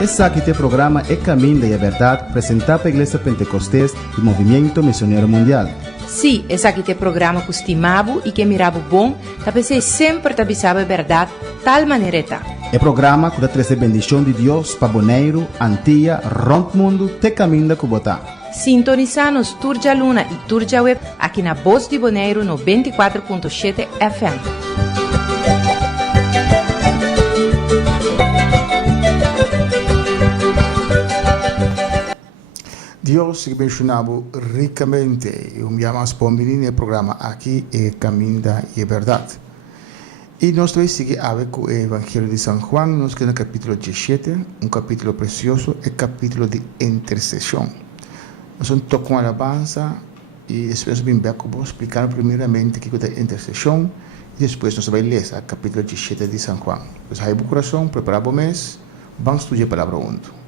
Esse aqui é o programa É Caminho da Verdade, apresentado pela Igreja Pentecostés e Movimento Missionário Mundial. Sim, esse aqui é o programa que estimava e que mirava bom, para ser sempre te avisava a verdade, tal maneira tá. É programa que traz a bendição de Deus para Bonaire, Antilha, Rompe Mundo, te caminho da Cubotá. Sintoniza-nos Turja Luna e Turja Web aqui na Voz de Bonaire no 24.7 FM. Deus te abençoe ricamente. Eu me chamo Spombini no programa aqui é Caminho da Verdade. E nós vamos seguir com o Evangelho de São Juan, nós que no capítulo 17, capítulo precioso, é capítulo de intercessão. Nós vamos tocar uma alabanza e depois vamos explicar primeiramente o que é intercessão e depois nós vamos ler o capítulo 17 de São Juan. Então, aí o coração, preparar o mês, vamos estudar a palavra junto.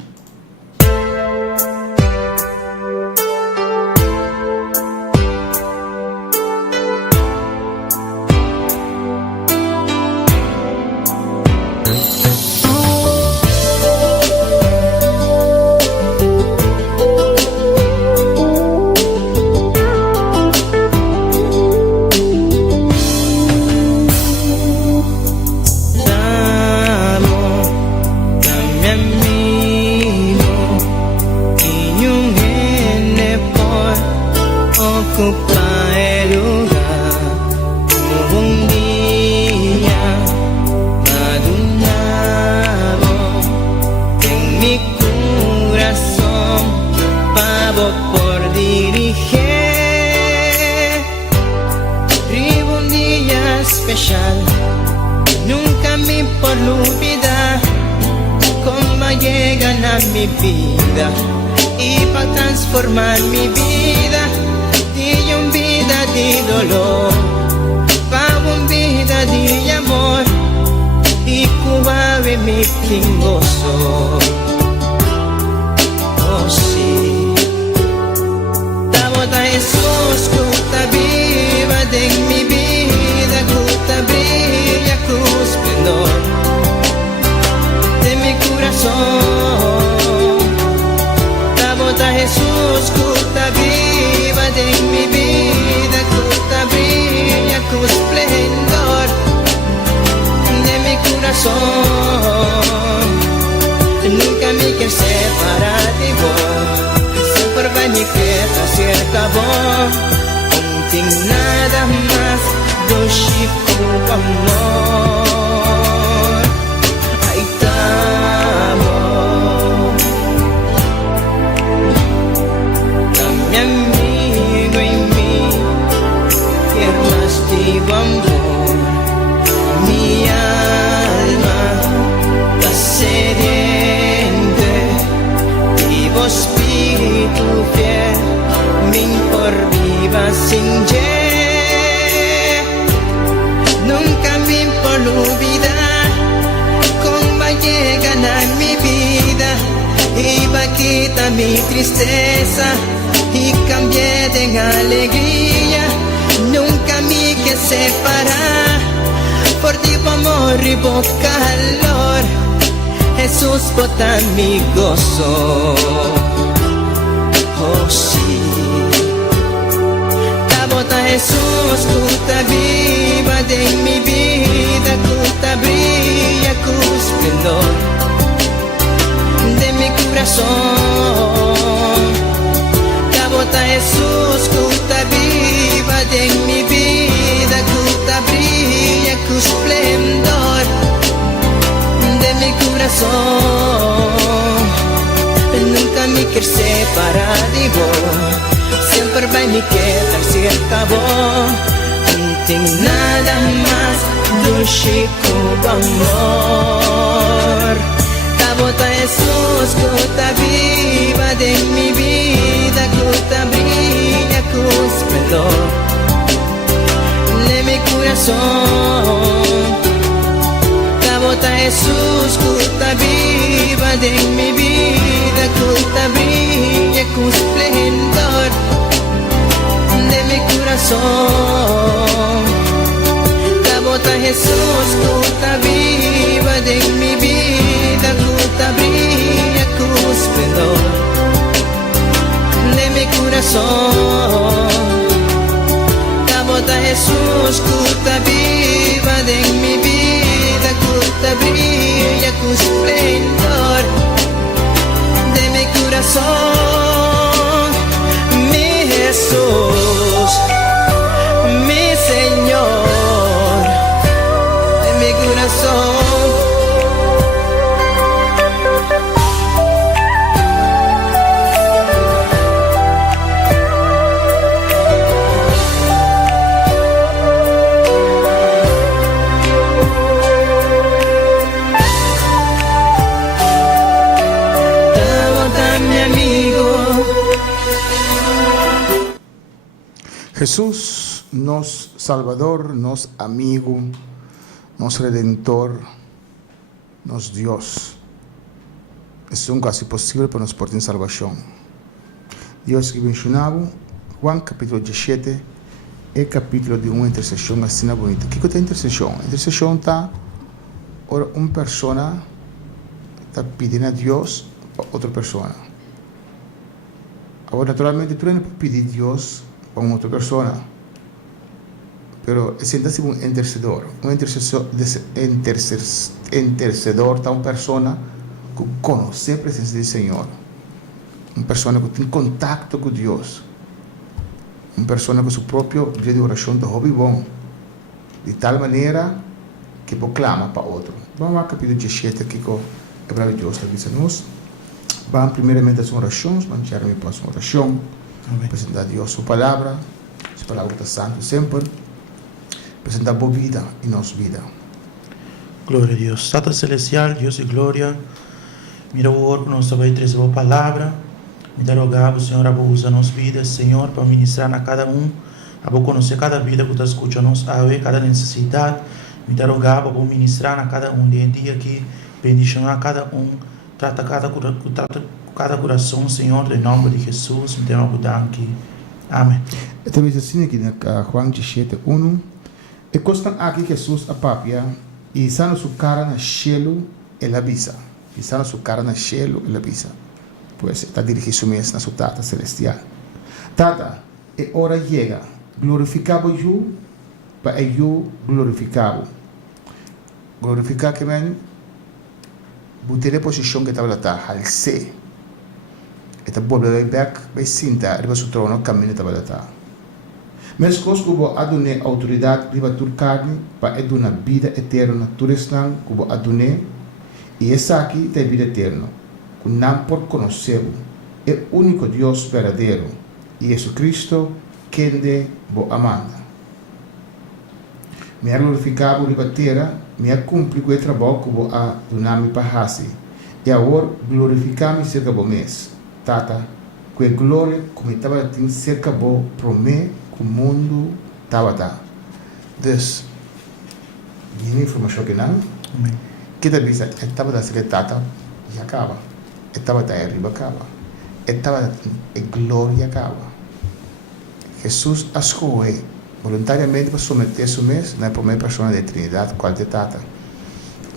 Nunca me por olvidar cómo llegan a mi vida y para transformar mi vida de una vida de dolor para una vida de amor y cubave mi gozo. Oh sí, Tabota Jesús, que viva de mi vida. Brilla con esplendor de mi corazón. Tabota Jesús, cuta viva de mi vida, cuta brilla con esplendor de mi corazón. Nunca me quiero separar de vos, siempre va mi fiesta cerca vos, sin nada más. Chico amor, ahí estamos. Dame amigo en mí, que más digo amor. Mi alma está sediente, vivo espíritu fiel, mi por viva sin llegar. Nunca me por olvidar cómo llegan a mi vida y va a quitar mi tristeza y cambié de alegría. Nunca me que separar por ti amor y por calor. Jesús bota mi gozo. Oh sí, Tabota Jesús, cuta viva de mi vida, cuta brilla con esplendor de mi corazón. Tabota Jesús, cuta viva de mi vida, cuta brilla con esplendor de mi corazón. Nunca me quiero separar de vos, siempre va mi quedar cerca vos, no tengo nada más dulce como amor. Tabota Jesús, cuta viva de mi vida, cuta brilla con esplendor de mi corazón. Tabota Jesús, cuta viva de mi vida, cuta brilla con esplendor de mi corazón. Tabota Jesús, cuta viva de mi corazón. Cabota Jesús, curta viva de mi vida, curta brilla con esplendor de mi corazón. Mi Jesús, mi Señor, de mi corazón. Jesús, nos Salvador, nos amigo, nos Redentor, nos Dios. Es un casi posible para nos portar en salvación. Dios que mencionaba, Juan capítulo 17, el capítulo de una intercesión así bonita. ¿Qué es intercesión? Intercesión está ahora una persona está pidiendo a Dios para otra persona. Ahora, naturalmente, tú no puedes pedir a Dios para una otra persona, pero es entonces un intercedor. Un intercedor está una persona que conoce la presencia del Señor, una persona que tiene contacto con Dios, una persona que su propio día de oración está bon, de tal manera que proclama para otro. Vamos al capítulo 17 aquí con el bravo Dios la dice-nos. Vamos primeramente a su oración, vamos a echar para su oración. Presentar a Dios su palabra está santo siempre. Presentar por vida y nos vida. Glória a Deus. Tata Celestial, Deus e glória. Mira o ouro que nós vai trazer a palavra. Me dá rogar, Senhor, a usar nossas vidas, Senhor, para ministrar a cada a conhecer cada vida que está escutando, a ver cada necessidade. Me dá rogar para ministrar a cada dia em dia aqui, bendição a cada trata cada coração, Senhor, em nome de Jesus, me dá rogar aqui. Amém. Então, diz assim aqui na Juan 17:1. E constam aqui Jesus a papia e está na sua cara na cielo e la bisa. Está na sua cara na cielo e la bisa. Pues está dirigido mesmo na sua Tata Celestial. Tata, e hora chega, glorificado eu, para eu glorificado. Glorificar que vem, botar a posição que estava lá, al C. Eta volver back by Sinta, riba su trono, cammino estava lá. Mas coisa que vou adonar autoridade riba tur carne, para eduna vida eterna, turistan que vou adonar, e essa aqui tem vida eterna, que não por conhecer, é o único Deus verdadeiro, e Jesus Cristo, quem de vou amanda. Me glorificado riba terra, me cumprir com o trabalho que vou adonar me parrasi, e agora glorificar-me cerca do mês. Tata, que glória como estava tendo cerca bo promê que o mundo estava tá. Dus, minha informação que não. Que da vista estava da cerca tata e acaba. Estava da arriba acaba. Estava a glória acaba. Jesus escolheu voluntariamente para someter-se mesmo na primeira pessoa da Trindade, qual de tata.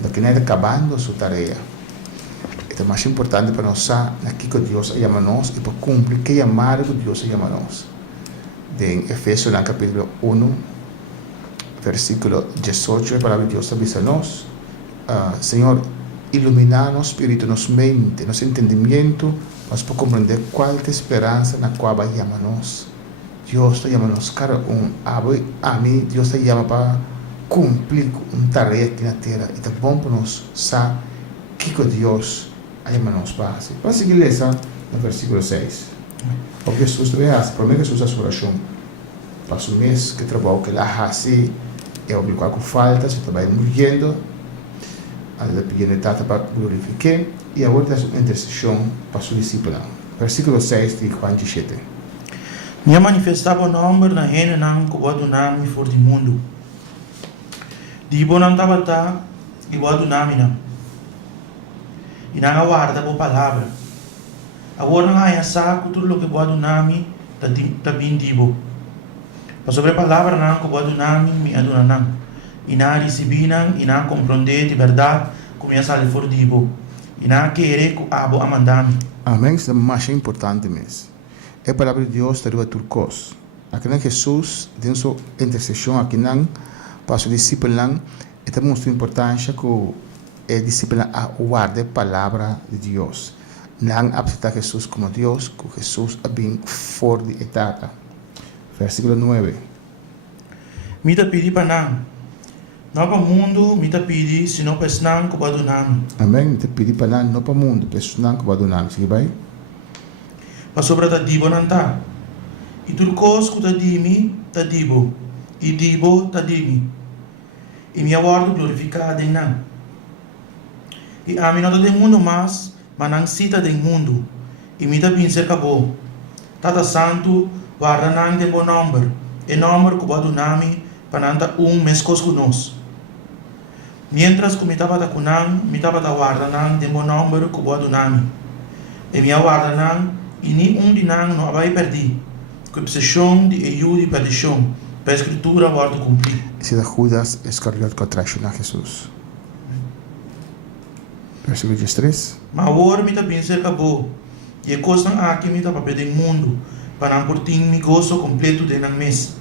Daqui não é acabando sua tarefa. É mais importante para nós aqui que Deus chama nós e para cumprir que chamado que Deus chama nós. Em Efésios, no capítulo 1, versículo 18, a palavra de Deus diz a nós: Senhor, iluminar nosso espírito, nossa mente, nosso entendimento, mas para compreender qual é a esperança na qual vai chamar nós. Deus está chamando nós, cada a mim, Deus está chamando para cumprir uma tarefa aqui na terra. E é bom para nós saber que Deus chama-nos para assim. Para seguir essa no versículo 6. Porque Jesus também faz, promete Jesus a sua oração. Para o mês que trabalha que ela faz, é obrigado com falta, se trabalha morrendo, ela pedindo tata para glorificar, e agora tem uma intercessão para o discípulo. Versículo 6 de Juan 17. Minha manifestava o nome na rena não que o nome for do mundo. De bom não estava tá, igual do nome não. E não aguarda a palavra. Agora não há saco tudo o que pode o nome está bem dibo. Para sobre a palavra não que pode o nome me aduna não. E não recebi não e não compreender de verdade começa a for dibo. E não querer que abo amandami. Amém. Isso é mais importante mesmo. A palavra de Deus está riba turcos. Aqui não Jesus, dentro sua intercessão, aqui não, para os discípulos não, é muito importante que o discípulo guarde a palavra de Deus. Não aceitar Jesus como Deus, que Jesus é bem fora de etapa. Versículo 9. Mita pedi para não para o mundo, mita pedi, se não para não, que para nami. Amém. Mita pedi para não para o mundo, para não que para nami. Sigue bem? Para sobre a dibo não tá. E turcos que tá dibo. E dibo tá dimi. E minha guarda glorificada em não. E a mim não tá do mundo mas não cita do mundo. E mita pincer acabou. Tata santo, guarda não tem bom número. E número que para nami, para não mescos com nós. Mientras que me estava da kunang, me estava da guarda nang de bom número que boa do nami. E minha guarda nang, e ni de nang não vai perder. Que obsessão de ajuda e perdição, para a escritura guarda cumprir. Esse é Judas Iscariote que traicionou Jesus. Versículo 13. Mas agora me está pensando que acabou. E a coisa aqui me está para pedir mundo, para não portar mi gozo completo de nang mês.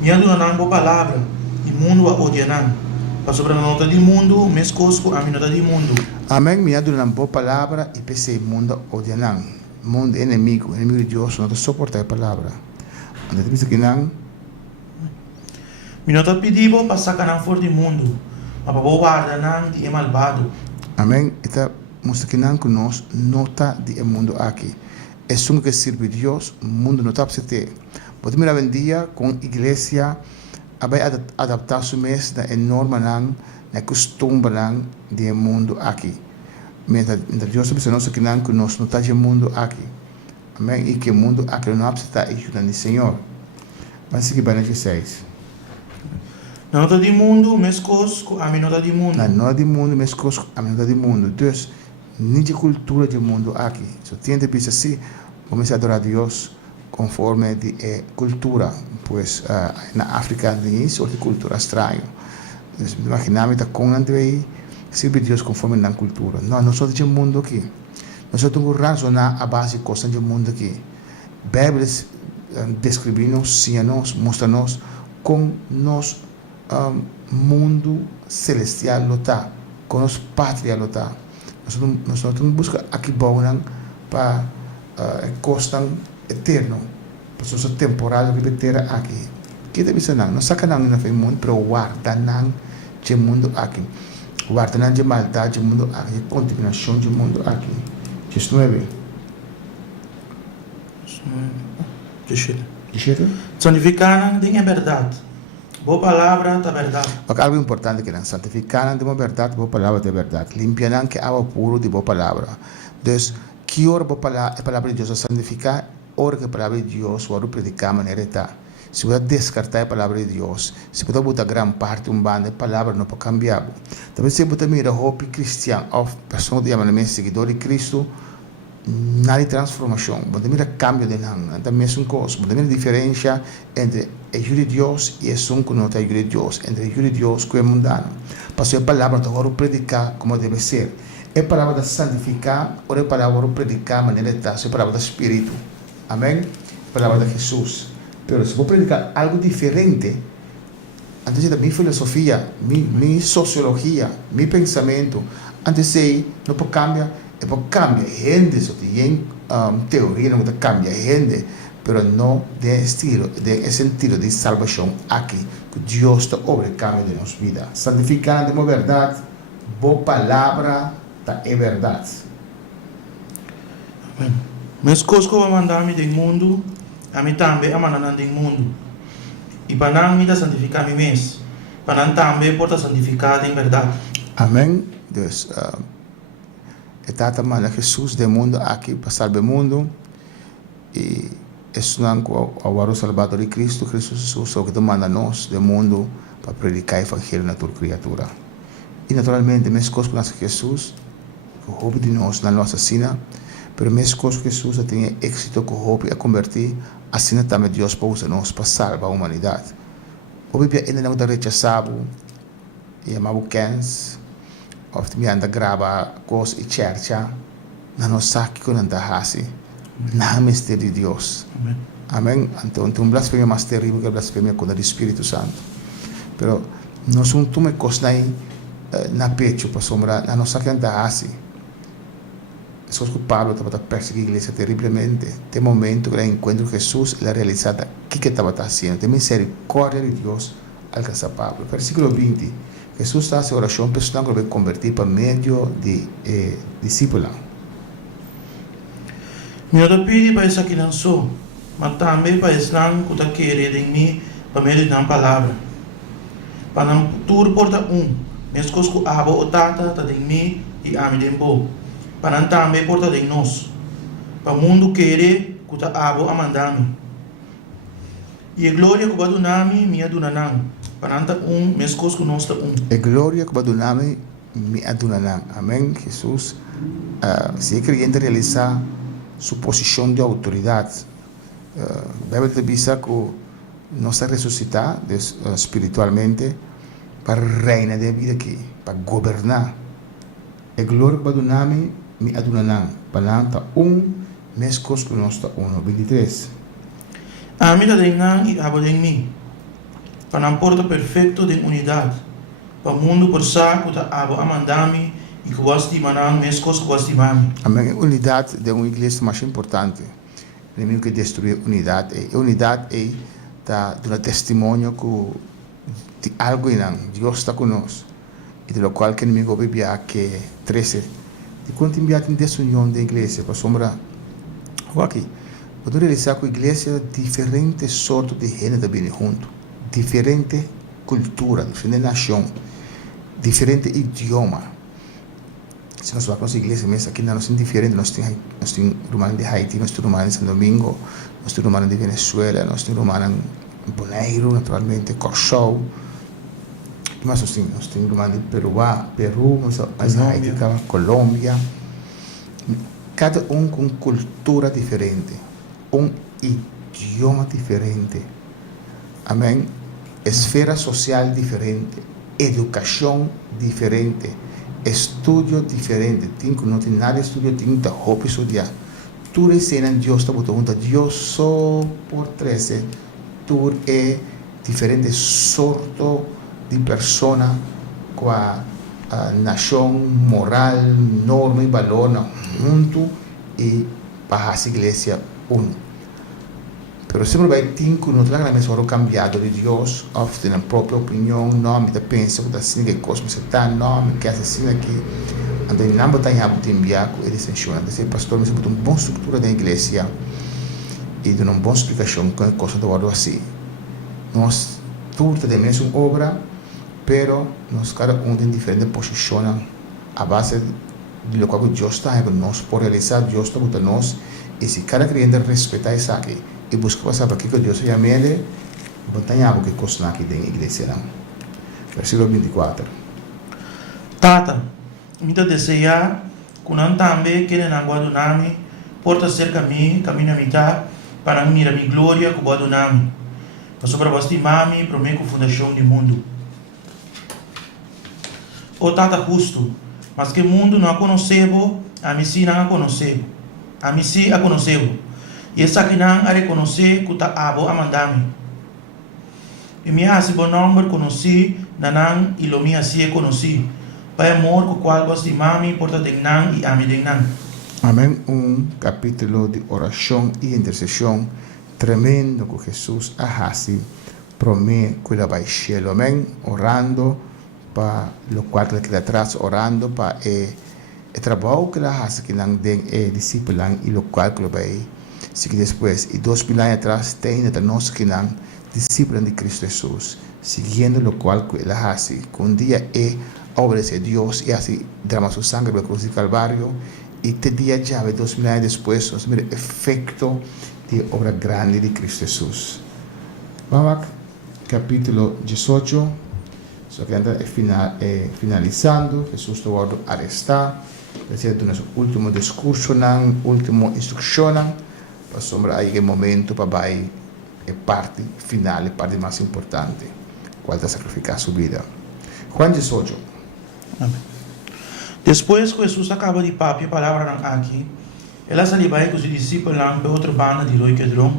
Minha dona nang boa palavra, e mundo a odiar. Para sobre a nota de mundo, mes cosco a minha nota de mundo. Amém. Minha dona nang boa palavra, e pensei mundo odiar. Mundo inimigo de Deus, não suporta a palavra. Anda te pensa que não. Minha nota pediu para sacar não for de mundo, mas para guardar não de malvado. Amém. Então, mostra que não nós nota de mundo aqui. É só que serve Deus, o mundo não está para ter. Pode mirar um dia com a igreja, vai adaptar o mês da enorme na costume do mundo aqui. Mientras Deus sabe nós que nós não está no mundo aqui. Amém. E que o mundo aqui não está ajudando o Senhor. Mas seguir para 16. Na nota de mundo, mes cosco a minha nota de mundo. Na nota de mundo, mes cosco a minha nota de mundo. Então, nem de cultura do mundo aqui. Só tem que pensar assim, vamos adorar a Deus conforme a cultura. Pois na África tem isso, outra cultura estranha. Imaginamos que com a servir Deus conforme na cultura. Não, nós somos do mundo aqui. Nós temos que razonar a base de coisas do mundo aqui. Bíblia descreve-nos, ensina-nos, mostra-nos como nosso mundo celestial está, como nossa pátria está. Nós temos que buscar aqui bom para costa eterno, para nossa temporada repetir aqui. Que deve ser não sacanagem na fé mundo, para guardar o mundo aqui. Guardar de maldade do mundo aqui, contaminação do mundo aqui. 19. Santificar tem a verdade. Boa palavra da verdade. Algo importante que não santificar de uma verdade, boa palavra de verdade. Limpiar que água puro de boa palavra. Então, que hora a palavra de Deus a santificar, hora que a palavra de Deus vai predicar de maneira está. Se você descartar a palavra de Deus, se você botar grande parte bando, a palavra não pode cambiar. Talvez se você mirar hope cristiano, ou pessoa que chama seguidor de Cristo, nada de transformação. Você mira cambio de nada, é a mesma coisa. Você mira a diferença entre a ajuda de Deus e a som que não tem ajuda de Deus, entre a ajuda de Deus e o mundano. Porque a palavra está agora predicar como deve ser. É a palavra de santificar, ou é a palavra de predicar de maneira que é a palavra do Espírito. Amém? A palavra de Jesus. Mas se vou predicar algo diferente, antes da minha filosofia, minha sociologia, meu pensamento, antes de não pode cambiar, é para cambiar gente, só tem teoria, não pode cambiar gente, mas não de estilo, de sentido de salvação aqui, que Deus está sobre o cambio de nossa vida. Santificando uma verdade, boa palavra, é verdade. Amém. Mas coisas que eu vou mandar-me do mundo, a mim também a mandar do mundo. E para não me santificar a mim mesmo, para não também pode santificar em verdade. Amém. Deus, está mandando Jesus do mundo aqui para salvar o mundo. E isso não é o Salvador de Cristo. Cristo Jesus é o que manda nós do mundo para predicar o Evangelho na toda criatura. E naturalmente, mesmo coisas que Jesus, o hobby de nós na nossa sina, mas mesmo coisas que Jesus tem êxito com o hobby a convertir, assim também Deus para usar nós para salvar a humanidade. O Bíblia ainda não está rechaçado, e chamado Kens, ou me anda grava coisas e chercha, na nossa que não está assim. Nada mistério de Deus. Amém. Amém? Então, tem blasfemia mais terrível que a blasfemia contra o Espírito Santo. Pero, nós não temos coisa na pecho para sombrar, a nossa que anda assim. Só que Pablo estava perseguindo a igreja terrivelmente. Tem momento que ele encontra Jesus, ele realizada o que estava fazendo. Tem misericórdia de Deus alcança Pablo. Versículo 20. Jesus está em oração, pessoal que vai convertir para meio de discípulos. Meu da pedi para essa que lançou, mas também para Islam que está querendo em mim para meio da palavra. Para não tudo porta mesmo que o abo o tata está em mim e a mim tempo. Para não também porta em nós. Para o mundo querer que está abo a mandar-me. E a glória que vai donar-me, minha donanã. Para não mesmo que nós está A glória que vai donar-me, minha donanã. Amém, Jesus. Se é crente realizar sua posição de autoridade, a Bíblia diz que nós estamos ressuscitar espiritualmente para reinar de vida aqui, para governar. A glória que vai donar-me, minha donanã. Para não mesmo que nós está 23. A mim da não e abo de mim. Para não porta perfeito de unidade. Para o mundo por saco da abo a mandar-me e que gosto de manar mesmo que gosto de mami. Amém. A unidade de uma igreja mais importante. O inimigo que destruir a unidade. A unidade dá testemunho que de algo em Deus está conosco. E de lo qual que o inimigo vive que 13. De quanto enviar em desunião da igreja para sombrar. Aqui. Pode realizar com a igreja diferentes sortes de gênero bem junto. Diferente cultura, diferente nação, diferente idioma. Se nós vamos à igreja mesmo aqui, nós somos diferentes. Nós temos romanos de Haiti, nós temos romanos de São Domingo, nós temos romanos de Venezuela, nós temos romanos de Bonaire, naturalmente, Corchou. Mas nós temos romanos de Peru, mas Haiti, Colômbia. Cada com cultura diferente, idioma diferente. Amém? Esfera social diferente, educação diferente, estudo diferente. Não tem nada de estudo, tem que roupa estudar. Tudo é cena, Deus está botando, Deus só por 13. Tudo é diferente sorte de pessoa com a nação moral, norma e valor junto e para a igreja Pero sempre vai ter que não tem a mesma cambiado de Deus, ou tem a própria opinião, não me pensa que assim que coisa me está, não me quer assim aqui. Então não botar em hábito enviar com ele funciona. Esse pastor me botou uma boa estrutura da igreja e de uma boa explicação com a coisa do lado assim. Nós tudo tem a mesma obra, pero nós cada tem diferente posição a base de lo que Deus está em nós por realizar Deus está botando nós e se cada cliente respeitar isso aqui e buscar saber o que Deus chama ele, botar algo que costa aqui dentro da igreja. Versículo 24. Tata, me deseja que não também querem aguardar-me, porta cerca de mim, caminho a mitad, para mirar minha glória que pode dar-me. Para sobre você de mami, prometo a fundação do mundo. O Tata justo, mas que o mundo não a conheceu, a mim sim não a conheceu. A mim sim a conheceu. E essa que não a reconhecer que está abo a mandar-me. E me hace bom nome conheci, nanang e lo me assim conheci. Pai amor com o qual você de mami, porta de nan e ame de nan. Amém. Capítulo de oração e intercessão tremendo que Jesus hace por mim que ele vai ao cielo. Amém. Orando para o qual que ele atrás, orando para o trabalho que ele faz que não tem discípulos e o qual que ele vai seguir depois. E 2000 anos atrás tem nós que não discípulos de Cristo Jesus, seguindo o qual que ele faz. Que dia obedecer a Deus e assim derramar su sangue para a cruz de Calvário. E te dia já, 2000 anos depois, nós vemos o efeito de obra grande de Cristo Jesus. Vamos capítulo 18, só que anda finalizando, Jesus está a arrestar, haciendo nosso último discurso, última instrução, para sombrar aí o momento para a parte final, a parte mais importante, qual é sacrificar sua vida. Juan 18. Amém. Depois que Jesus acaba de papi a palavra aqui, Ela saiu com os discípulos lá para outra banda de Rui Quedron.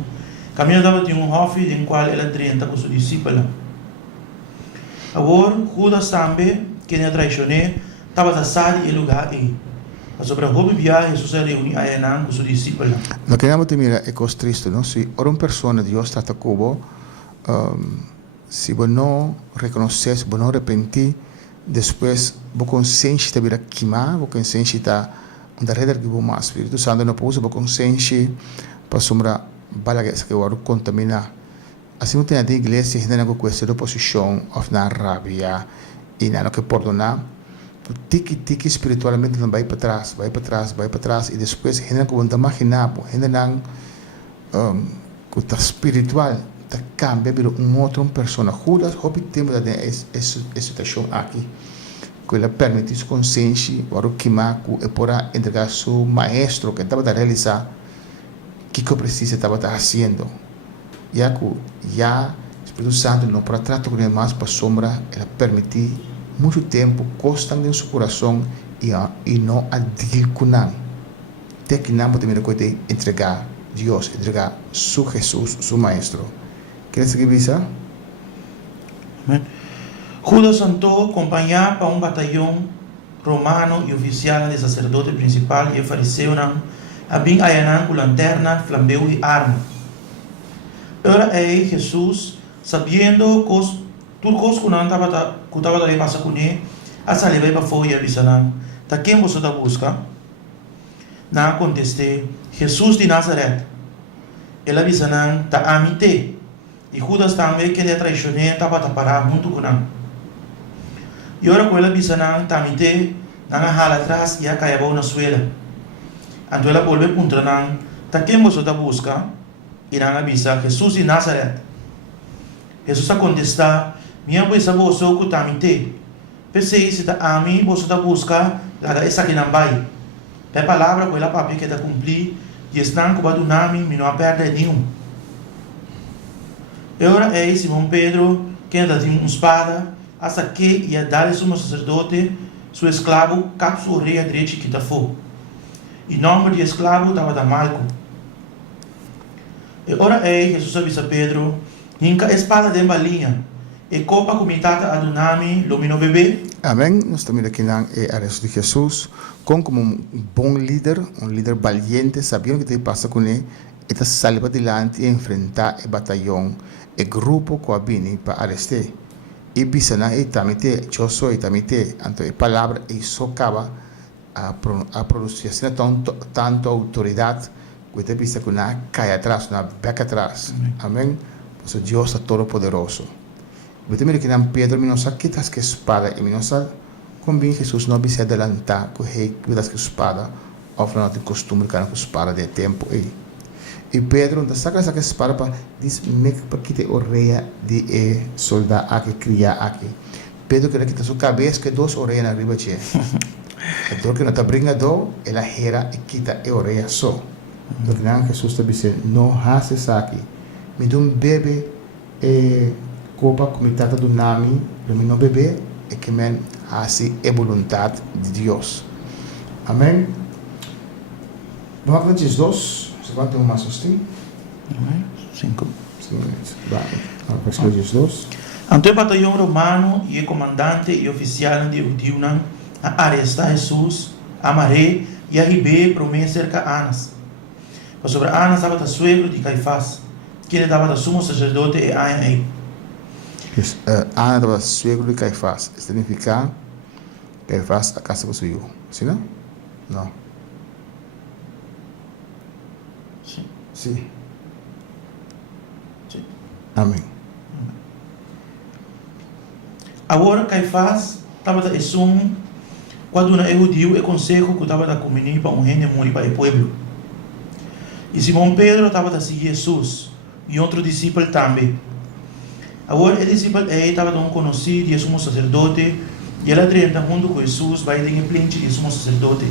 Caminho estava de hof em qual ela treinta com os discípulos. Agora, Judas também, que era traicionado, estava a sair em lugar aí. Sobre a roupa viagem, Jesus se reuniu aí com os discípulos. Lo que andiamo a dire è così triste, no? Se ora una persona di Dio stata cubo, se você não reconhece, você não arrepentir, depois você consciente de vir queimar, você consciente de da rede que você mais Espírito Santo não pode, você consciente para sombra balagues que o contaminar. Assim tem a igreja ainda não com essa oposição, ou na rabia e não que perdonar. Tiki espiritualmente não vai para trás e depois ainda não vão imaginar, ainda não que está espiritual tá cambia para uma outra pessoa. Judas hobby tempo da essa situação aqui que ela permite sua consciência para que maco e para entregar seu maestro que estava a realizar que precisa estava fazendo já que já Espírito Santo não para tratar com ele mais para sombra ela permite muito tempo constante em seu coração e não adquirir com nada até que não pode me entregar Deus entregar su Jesus su maestro. Queres seguir visa? Judas andou acompanhar para batalhão romano e oficial de sacerdote principal e fariseu a bem ayanan com lanterna, flambeu e arma. Ora Jesus, sabendo tudo coisa que não estava ali passa com ele, a salivei para fora e avisaram, tá quem você está busca? Não contestei, Jesus de Nazaré. Ele avisaram, tá amite. E Judas também que ele traicionou, estava a parar junto com ele. E ora com ele avisaram, tá amite, não hala atrás e a caiu na suela. Então ela volve contra ele, tá quem você está busca? E não avisa, Jesus de Nazaré. Jesus a contestar, minha coisa você que tá amite. Pensei se tá a mim, você está busca, lá essa que não vai. A palavra com ela papi que está cumprir, e estão com o nome, e não perde nenhum. E ora Simão Pedro, que ainda tinha uma espada, hasta que ia dar sumo sacerdote, seu escravo, cap sua orelha direita que está fogo. E o nome de escravo estava da Malco. E ora Jesus avisa Pedro, ninca espada de balinha, e copa comitada a do nome, lumino bebê. Amém. Nós estamos aqui na arresto de Jesus, como um bom líder valiente, sabendo o que passa com ele, e está saindo para diante e enfrentar o batalhão, o grupo que vem para arrestar. E bisana e tamite, eu sou e tamite, então a palavra e socava a pronunciação tanto autoridade que te pisa que na cai atrás, na beca atrás. Amém. Porque Deus é todo poderoso. Você me que não Pedro, me não sabe que tas que espada e me não sabe como bem Jesus não se adelantar com rei que das que espada, ofre não tem costume que não espada de tempo e Pedro não saca essa espada para diz me para que te orelha de soldado aqui cria aqui. Pedro quer quitar sua cabeça que duas orelhas na riba che. Então que não está brincando, ela era e quita a orelha só. Porque não Jesus está dizendo não hace isso aqui. Me dá bebê copa comitada do nome do meu bebê e que men hace a vontade de Deus. Amém. Vamos para os dois. Você vai ter mais assim? Amém. 5. Vamos para os dois. Ante o batalhão romano e o comandante e oficial de Udiunan a arrestar Jesus, a Maré e a Ribé para o cerca Anas. Sobre Anas estava o suegro de Caifás, que ele estava o sumo sacerdote e aí. Ana estava suegro de Caifás. Significa Caifás a casa possuiu. Sim, não? Não. Sim. Sim. Sim. Amém. Agora Caifás estava em sumo quando um judeu e conselho que estava a comunidade para um reino morrer para o povo. E Simão Pedro estava a seguir Jesus e outro discípulo também. Agora o discípulo estava tão conhecido de sumo sacerdote e ele treina junto com Jesus vai ter plente de sumo sacerdote.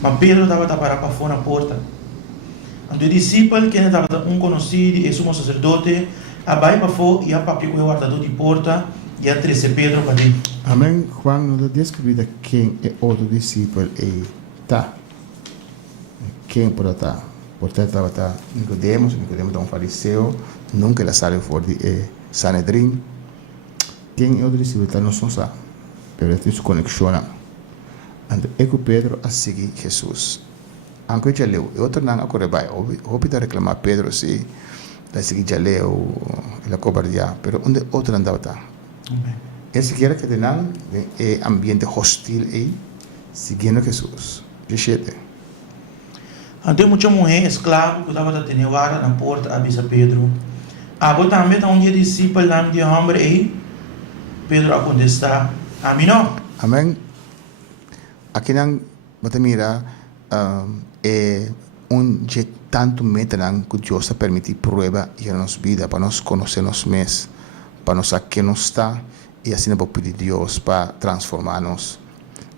Mas Pedro estava a parar para fora na porta. Então o discípulo que estava tão conhecido de sumo sacerdote a vai para fora e a papel com o guardador de porta e a trece Pedro para dentro. Amém. Juan nos descreve quem é outro discípulo e tá. quem por estar estava Nicodemos é um fariseu, nunca ele saiu fora de Sanedrim. Quem é o discípulo não sabe, mas ele se conecciona. Então, é que Pedro a seguir Jesus. Anche já leu, outro não agora vai, ouve da reclamar Pedro se da seguir já leu, ele cobardia, mas onde outro não dá. Esse que era que não é ambiente hostil aí, seguindo Jesus. De Ante muita mulher escrava que estava tendo vara na porta, avisa Pedro. Abo também está um dia discípulo lá de homem aí. Pedro a contestar, a mim não. Amém. Aqui não, você mira, é dia tanto metanang que Deus está permitir prova em nossa vida para nós conhecer nós mesmos, para nós saber quem nós está e assim vamos pedir Deus para transformar-nos.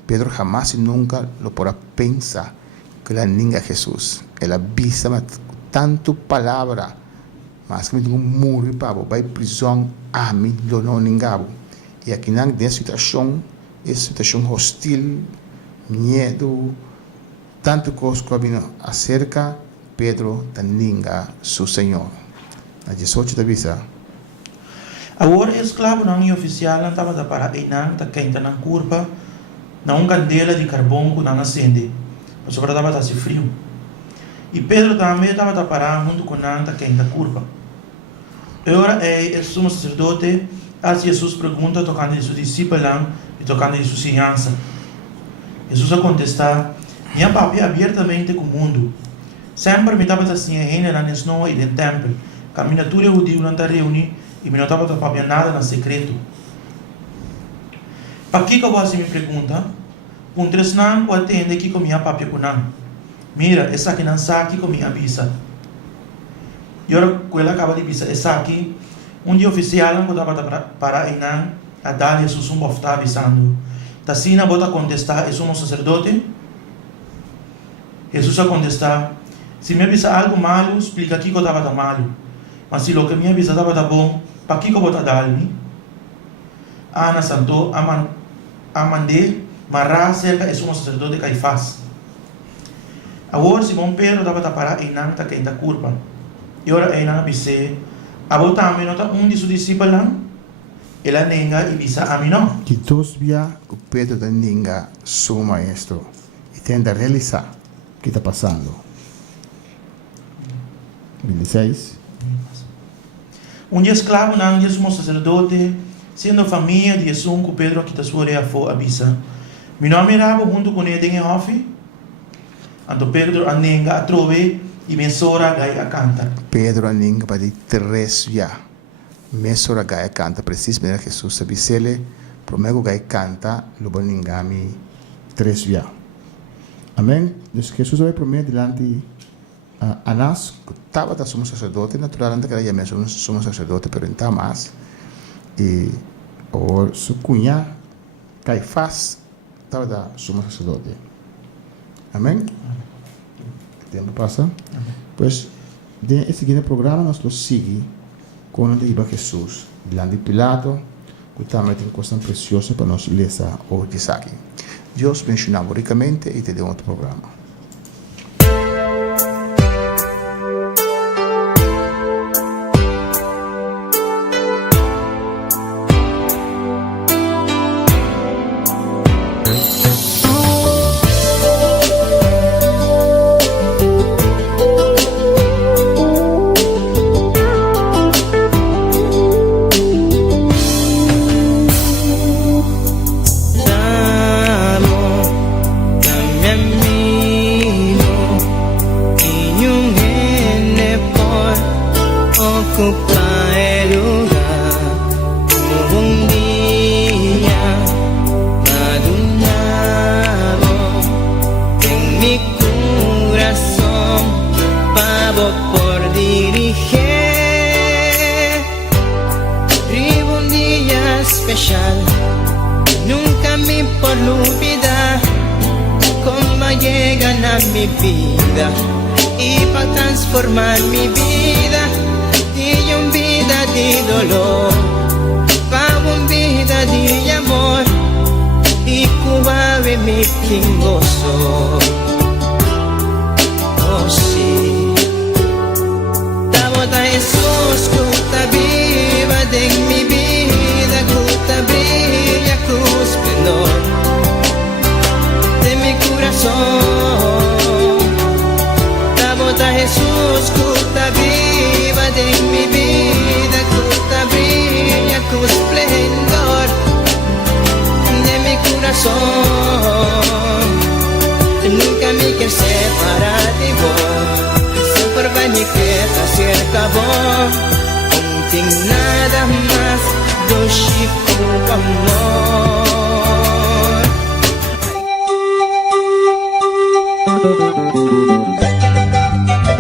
Pedro jamás e nunca lo podrá pensar que la ninga Jesus. Ela visa tanto palavra, mas que me digo morrer para vai prisão a mim lo não ningabo. E aqui na situação hostil, medo, tanto coisa que vino acerca Pedro da ninga seu Senhor. A Jesus te avisa. Agora escravo não é oficial não estava da para não tá quente na curva. Não candela de carvão que não acende, mas sobre estava assim frio. E Pedro também estava parado junto com Nanta quente da curva. Agora o sumo sacerdote a Jesus pergunta tocando de seu discípulo e tocando de sua ciência. Jesus a contestar, minha papi abertamente com o mundo. Sempre me estava assim ainda na nesnoa e no templo. Caminatura judeu não está reunida e me não estava papi nada no secreto. Para que você me pergunta? Um tresnan pode atender que comia papi com não. Mira, essa aqui não sabe que comia bisa. E agora que ela acaba de bisa, essa aqui, um dia oficial não estava para não a dar Jesus um bofta avisando. Tassina bota contestar, é sumo sacerdote? Jesus a contestar, se me avisa algo malo, explica que eu estava malo. Mas se o que me avisa estava bom, para que eu vou dar-me? Ana Santo, Amandê, Mará, cerca é sumo sacerdote Caifás. Agora, Simão Pedro estava para e não está quente a curva. E agora, ele não avise, a botar também nota um de seus discípulos, ela nega e visa a mim não. Que todos via que Pedro da ninga seu maestro e tenta realizar o que está passando. 26. Um dia escravo, não, um dia sumo sacerdote, sendo família de Jesus, que Pedro aqui está sua orelha for avisa. Mi nome era junto com ele em off. Então Pedro aninga a trove e mensora gai a canta. Pedro aninga para de três via. Mensora gai a canta precisamente Jesus sabisele. Promego gai canta lobo ningami três via. Amém. Então Jesus vai prometer diante a nós que estava da sumo sacerdote naturalmente que era mesmo sumo sacerdote, pero não mais. E o su cunha Caifás estava da sumo sacerdote. Amém? O tempo passa. Pois, nesse seguinte programa, nós lo seguimos com o de Jesus, diante de Pilato, que também tem coisa preciosa para nós ler hoje aqui. Deus bendiga ricamente e te dê outro programa. Nunca me por olvidar cómo llegan a mi vida y para transformar mi vida de una vida de dolor para una vida de amor y cubave mi gozo. corazón. Nunca me quer separar de vos, sempre vai me querer cerca vos. Não tem nada mais do Chico amor.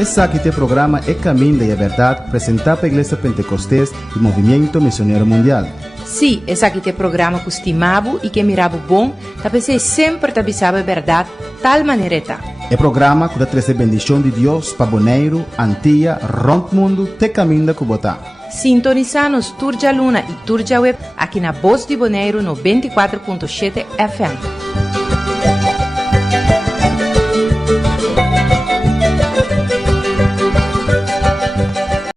Esse aqui é o programa É Caminho da Verdade, apresentado pela Igreja Pentecostés e Movimento Missionário Mundial. Sim, esse aqui é o programa que estimava e que mirava bom, para você sempre saber a verdade, tal maneira está. É programa que dá trazer bendição de Deus para Bonaire, Antilha, Ronto Mundo, te caminho da Cubotá. Sintoniza-nos Turja Luna e Turja Web aqui na Voz de Bonaire no 24.7 FM.